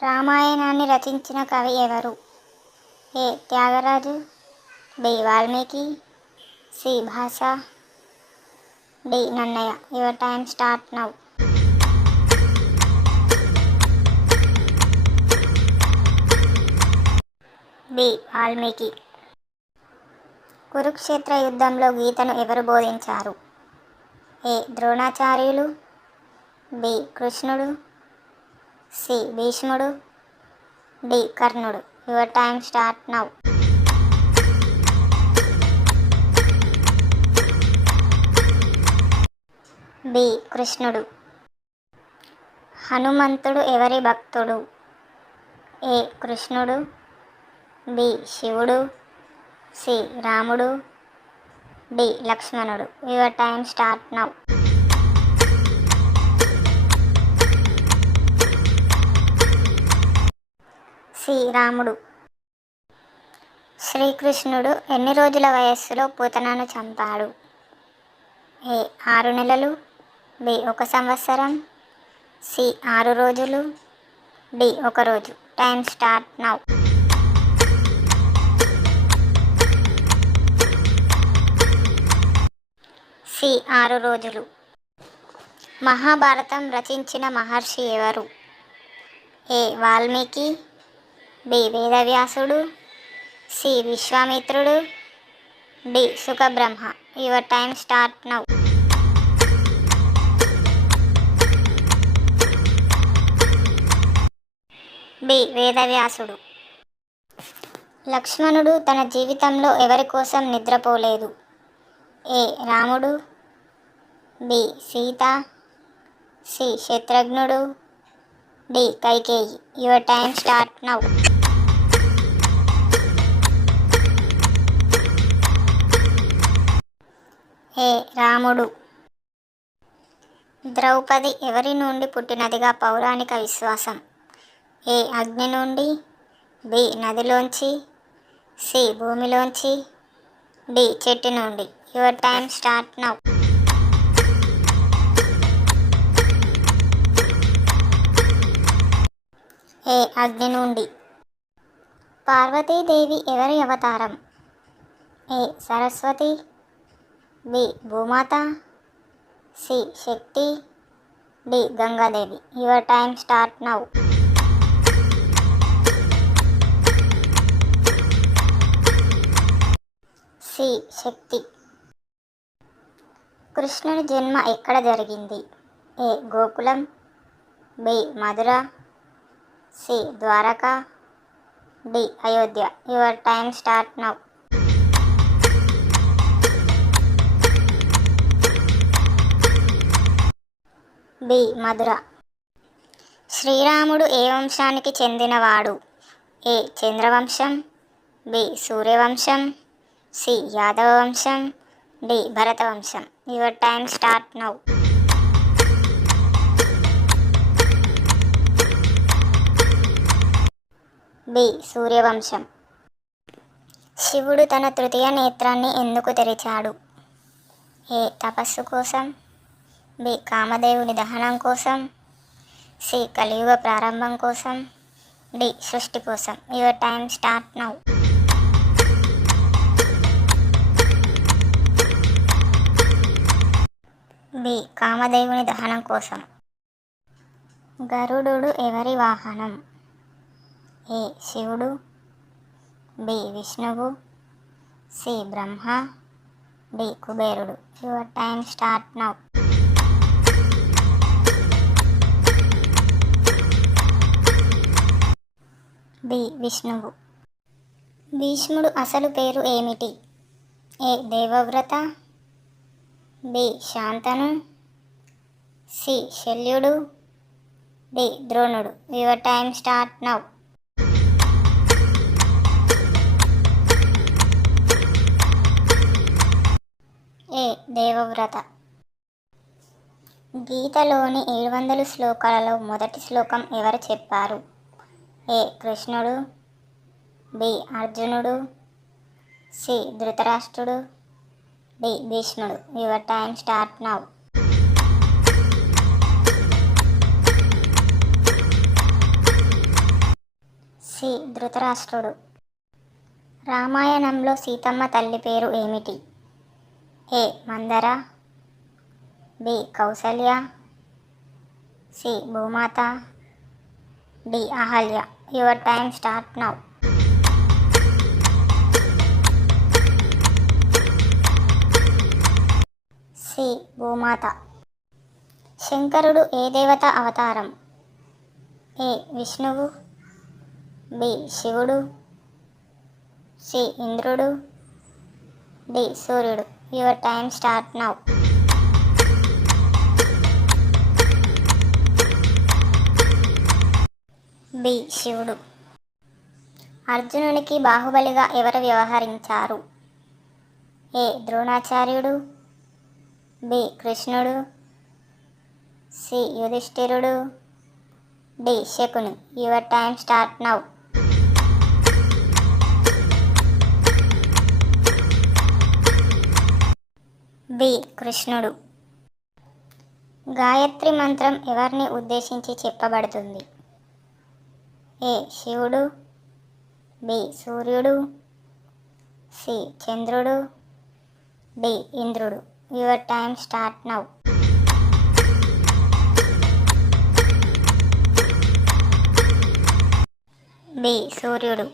రామాయణాన్ని రచించిన కవి ఎవరు? A. Tyagaraju, B. Valmiki, C. Bhasa, D. Nannaya. Your time start now. B. Valmiki. Kurukshetra యుద్ధంలో గీతను ఎవరు బోధించారు? ఏ. ద్రోణాచార్యులు, బి. కృష్ణుడు, సి. భీష్ముడు, డి. కర్ణుడు. Your time start now. B. కృష్ణుడు. హనుమంతుడు ఎవరి భక్తుడు? ఏ. కృష్ణుడు, బి. శివుడు, C. Ramudu, D. Lakshmanudu. Your time start now. C. Ramudu. Srikrishnudu ఎన్ని రోజుల వయస్సులో పూతనను చంపాడు? ఏ. 6 నెలలు, బి. 1 సంవత్సరం, సి. 6 రోజులు, డి. 1 రోజు. Time start now. సి. 6 రోజులు. మహాభారతం రచించిన మహర్షి ఎవరు? ఏ. వాల్మీకి, బి. వేదవ్యాసుడు, సి. విశ్వామిత్రుడు, D. Sukhabrahma. Your time start now. B. వేదవ్యాసుడు. లక్ష్మణుడు తన జీవితంలో ఎవరి కోసం నిద్రపోలేదు? ఏ. రాముడు, బి. సీత, సి. శత్రుఘ్నుడు, D. Kaikeyi. Your time start now. A. రాముడు. ద్రౌపది ఎవరి నుండి పుట్టినదిగా పౌరాణిక విశ్వాసం? ఏ. అగ్ని నుండి, బి. నదిలోంచి, సి. భూమిలోంచి, డి. చెట్టు నుండి. Your time start now. A. అగ్ని నుండి. పార్వతీదేవి ఎవరి అవతారం? A. Saraswati, B. Bhumata, C. Shakti, D. Gangadevi. Your time start now. C. Shakti. కృష్ణుని జన్మ ఎక్కడ జరిగింది? A. Gokulam, B. Mathura, C. Dwaraka, D. Ayodhya. Your time start now. B. Mathura. శ్రీరాముడు ఏ వంశానికి చెందినవాడు? ఏ. చంద్రవంశం, బి. సూర్యవంశం, సి. యాదవ వంశం, డి. భరతవంశం. Your time start now. B. Suryavamsam. శివుడు తన తృతీయ నేత్రాన్ని ఎందుకు తెరిచాడు? ఏ. తపస్సు కోసం, బి. కామదేవుని దహనం కోసం, సి. కలియుగ ప్రారంభం కోసం, డి. సృష్టి కోసం. Your time start now. B. కామదేవుని దహనం కోసం. గరుడు ఎవరి వాహనం? ఏ. శివుడు, బి. విష్ణువు, సి. బ్రహ్మ, డి. కుబేరుడు. Your time start now. B. విష్ణువు. భీష్ముడు అసలు పేరు ఏమిటి? A. Devavrata, B. Shantanu, C. శల్యుడు, డి. ద్రోణుడు. Your time start now. A. Devavrata. గీతలోని 700 శ్లోకాలలో మొదటి శ్లోకం ఎవరు చెప్పారు? ఏ. కృష్ణుడు, బి. అర్జునుడు, C. Dhritarashtrudu, D. Bhishmudu. Your time start now. C Dhritarashtrudu. రామాయణంలో సీతమ్మ తల్లి పేరు ఏమిటి? A Manthara, B Kausalya, C Bhumata, D Ahalya. Your time start now. C Bhumata. Shankarudu ఏ దేవత అవతారం? ఏ విష్ణువు, బి శివుడు, C Indrudu, D Suryudu. Your time start now. B Shivudu. అర్జునునికి బాహుబలిగా ఎవరు వ్యవహరించారు? ఏ ద్రోణాచార్యుడు, బి కృష్ణుడు, సి యుధిష్ఠిరుడు, D Shakuni. Your time start now. B కృష్ణుడు. గాయత్రి మంత్రం ఎవరిని ఉద్దేశించి చెప్పబడుతుంది? ఏ శివుడు, బి సూర్యుడు, సి చంద్రుడు, డి ఇంద్రుడు. Your time start now. B సూర్యుడు.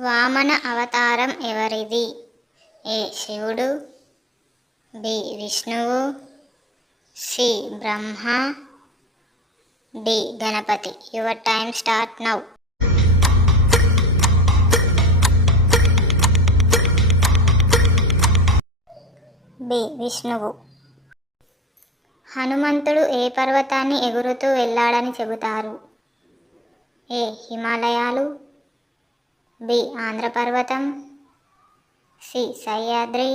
వామన అవతారం ఎవరిది? ఏ శివుడు, బి విష్ణువు, C Brahma, D Ganapati. Your time start now. B విష్ణువు. హనుమంతుడు ఏ పర్వతాన్ని ఎగురుతూ వెళ్ళాడని చెబుతారు? ఏ హిమాలయాలు, బి ఆంధ్రపర్వతం, సి సహ్యాద్రి,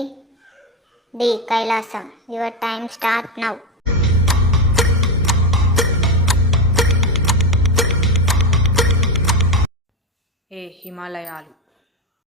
డి కైలాసం. Your time start now. A హిమాలయాలు.